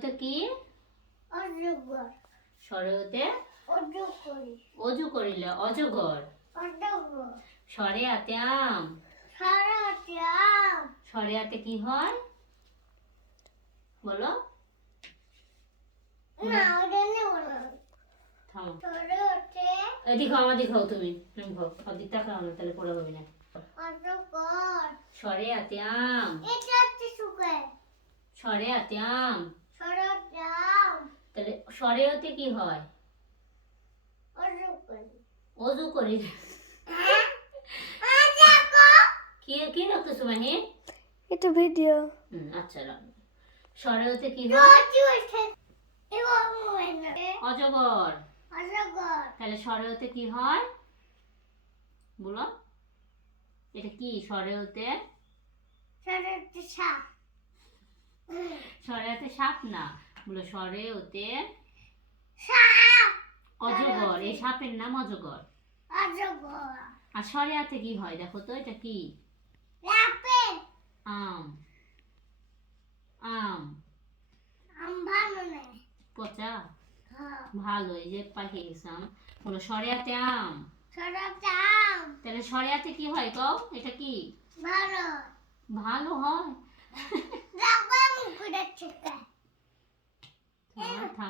হতে কি? অজগর। স্বরে হতে অজু করি। অজু করিলে অজগর। অজগর। স্বরে হাতে আম। স্বরে হাতে আম। স্বরে হাতে কি হয় বলো? না ওটা নেব না। থামো, স্বরে হাতে এদিকে আমার দিকে হও, তুমি ওদিক তাকাও না, তাহলে পড়া হবে না। অজগর। স্বরে হাতে আম। এটা হচ্ছে শুকায়। স্বরে হাতে আম। স্বরে হাতে আম। তাহলে স্বরে হতে কি হয়? অজু করি। অজু করি। কি কি রাখতেছো মাহি? এটা ভিডিও। আচ্ছা রাখ। স্বরে হতে কি হয়? অজগর। অজগর। তাহলে স্বরে হতে কি হয় বলো? এটা কি স্বরে হতে? স্বরে হাতে সাপ। স্বরে হতে সাপ না, বলো স্বরে হতে সাপ। অজগর। এই সাপের নাম অজগর। অজগর। আর স্বরে হাতে কি হয় দেখো তো, এটা কি? আপেল। আম। আম। আম ভালো না। পচা? হ্যাঁ। ভালো, এই যে পাখি গেছাম। বলো স্বরে হাতে আম। স্বরে হাতে আম। তাহলে স্বরে হাতে কি হয় কও? এটা কি? ভালো। ভালো হয়? দেখো মুখ করে ঠিক আছে। থাম, থাম।